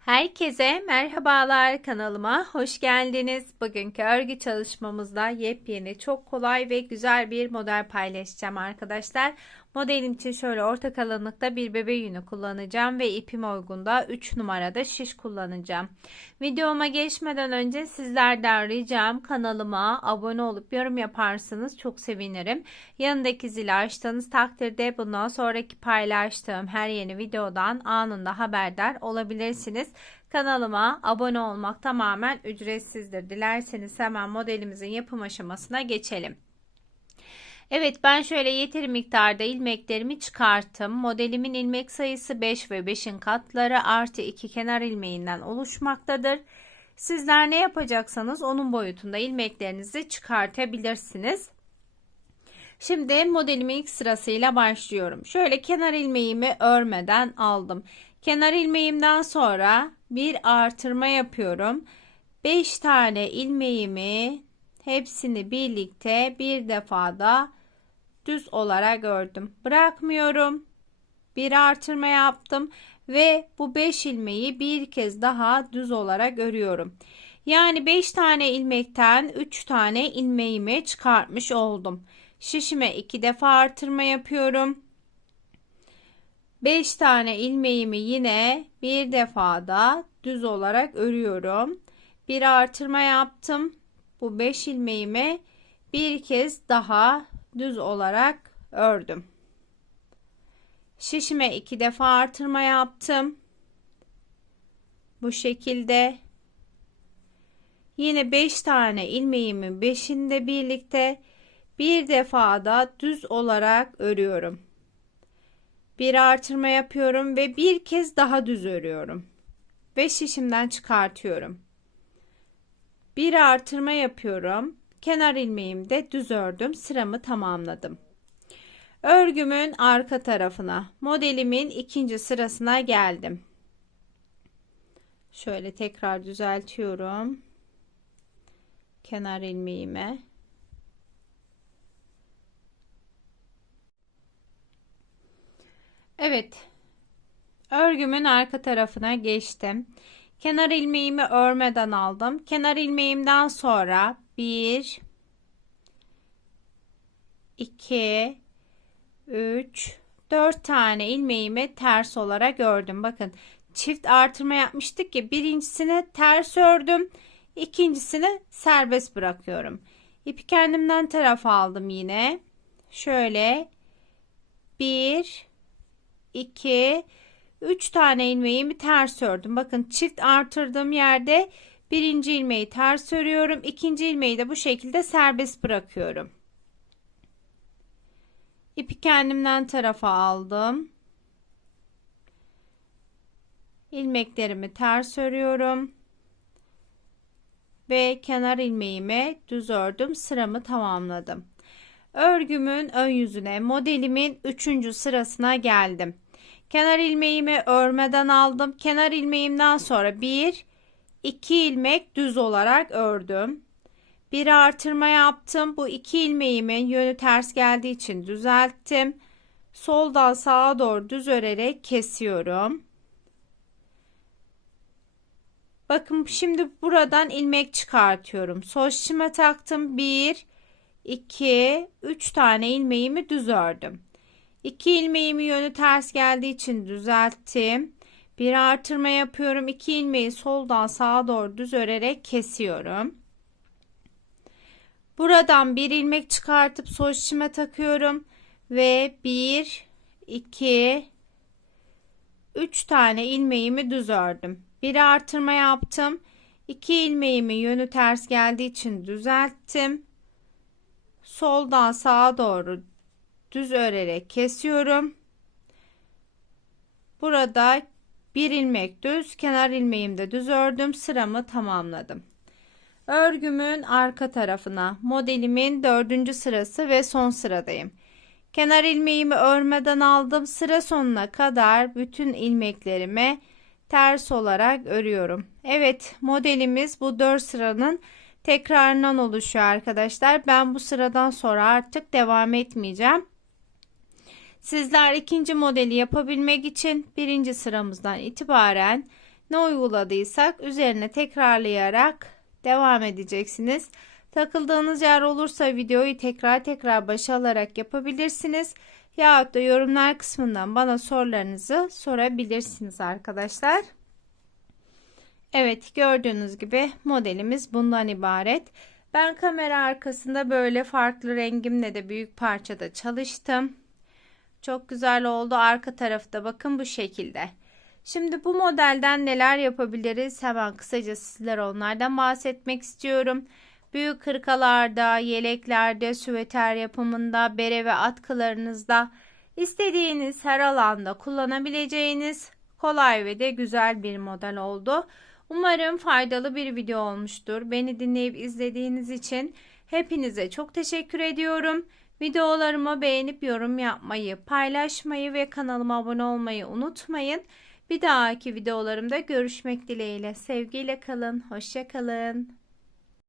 Herkese merhabalar kanalıma hoş geldiniz. Bugünkü örgü çalışmamızda yepyeni çok kolay ve güzel bir model paylaşacağım arkadaşlar. Modelim için şöyle orta kalınlıkta bir bebe yünü kullanacağım ve ipim uygunda 3 numarada şiş kullanacağım. Videoma geçmeden önce sizlerden ricam kanalıma abone olup yorum yaparsanız çok sevinirim. Yanındaki zili açtığınız takdirde bundan sonraki paylaştığım her yeni videodan anında haberdar olabilirsiniz. Kanalıma abone olmak tamamen ücretsizdir. Dilerseniz hemen modelimizin yapım aşamasına geçelim. Evet ben şöyle yeteri miktarda ilmeklerimi çıkarttım. Modelimin ilmek sayısı 5 ve 5'in katları artı 2 kenar ilmeğinden oluşmaktadır. Sizler ne yapacaksanız onun boyutunda ilmeklerinizi çıkartabilirsiniz. Şimdi modelimin ilk sırasıyla başlıyorum. Şöyle kenar ilmeğimi örmeden aldım. Kenar ilmeğimden sonra bir artırma yapıyorum. 5 tane ilmeğimi hepsini birlikte bir defada düz olarak ördüm. Bırakmıyorum. Bir artırma yaptım ve bu 5 ilmeği bir kez daha düz olarak örüyorum. Yani 5 tane ilmekten 3 tane ilmeğimi çıkartmış oldum. Şişime 2 defa artırma yapıyorum. 5 tane ilmeğimi yine bir defada düz olarak örüyorum. Bir artırma yaptım. Bu 5 ilmeğimi bir kez daha düz olarak ördüm. Şişime iki defa artırma yaptım. Bu şekilde yine 5 tane ilmeğimin 5'inde birlikte bir defada düz olarak örüyorum. Bir artırma yapıyorum ve bir kez daha düz örüyorum. Ve şişimden çıkartıyorum. Bir artırma yapıyorum kenar ilmeğimde düz ördüm sıramı tamamladım. Örgümün arka tarafına modelimin ikinci sırasına geldim. Şöyle tekrar düzeltiyorum. Kenar ilmeğime. Evet örgümün arka tarafına geçtim. Kenar ilmeğimi örmeden aldım. Kenar ilmeğimden sonra 1 2 3 4 tane ilmeğimi ters olarak ördüm. Bakın çift artırma yapmıştık ki birincisine ters ördüm. ikincisini serbest bırakıyorum. İpi kendimden tarafa aldım yine. Şöyle 1 2 3 tane ilmeğimi ters ördüm. Bakın çift artırdığım yerde Birinci ilmeği ters örüyorum. ikinci ilmeği de bu şekilde serbest bırakıyorum. İpi kendimden tarafa aldım. ilmeklerimi ters örüyorum. Ve kenar ilmeğimi düz ördüm. Sıramı tamamladım. Örgümün ön yüzüne modelimin 3. sırasına geldim. Kenar ilmeğimi örmeden aldım. Kenar ilmeğimden sonra 1 2 ilmek düz olarak ördüm. Bir artırma yaptım. Bu iki ilmeğimin yönü ters geldiği için düzelttim. Soldan sağa doğru düz örerek kesiyorum. Bakın şimdi buradan ilmek çıkartıyorum. Sol şişime taktım. 1 2 3 tane ilmeğimi düz ördüm. 2 ilmeğimi yönü ters geldiği için düzelttim. Bir artırma yapıyorum. 2 ilmeği soldan sağa doğru düz örerek kesiyorum. Buradan bir ilmek çıkartıp sol şişime takıyorum ve 1 2 3 tane ilmeğimi düz ördüm. Bir artırma yaptım. 2 ilmeğimi yönü ters geldiği için düzelttim. Soldan sağa doğru düz örerek kesiyorum. Burada bir ilmek düz kenar ilmeğimde düz ördüm sıramı tamamladım. Örgümün arka tarafına modelimin dördüncü sırası ve son sıradayım. Kenar ilmeğimi örmeden aldım sıra sonuna kadar bütün ilmeklerimi ters olarak örüyorum. Evet modelimiz bu 4 sıranın tekrarından oluşuyor arkadaşlar. Ben bu sıradan sonra artık devam etmeyeceğim Sizler ikinci modeli yapabilmek için birinci sıramızdan itibaren ne uyguladıysak üzerine tekrarlayarak devam edeceksiniz. Takıldığınız yer olursa videoyu tekrar tekrar başa alarak yapabilirsiniz. Yahut da yorumlar kısmından bana sorularınızı sorabilirsiniz arkadaşlar. Evet gördüğünüz gibi modelimiz bundan ibaret. Ben kamera arkasında böyle farklı rengimle de büyük parçada çalıştım. Çok güzel oldu. Arka tarafı da bakın bu şekilde. Şimdi bu modelden neler yapabiliriz? Hemen kısaca sizlere onlardan bahsetmek istiyorum. Büyük hırkalarda, yeleklerde, süveter yapımında, bere ve atkılarınızda istediğiniz her alanda kullanabileceğiniz kolay ve de güzel bir model oldu. Umarım faydalı bir video olmuştur. Beni dinleyip izlediğiniz için hepinize çok teşekkür ediyorum. Videolarımı beğenip yorum yapmayı, paylaşmayı ve kanalıma abone olmayı unutmayın. Bir dahaki videolarımda görüşmek dileğiyle. Sevgiyle kalın, hoşça kalın.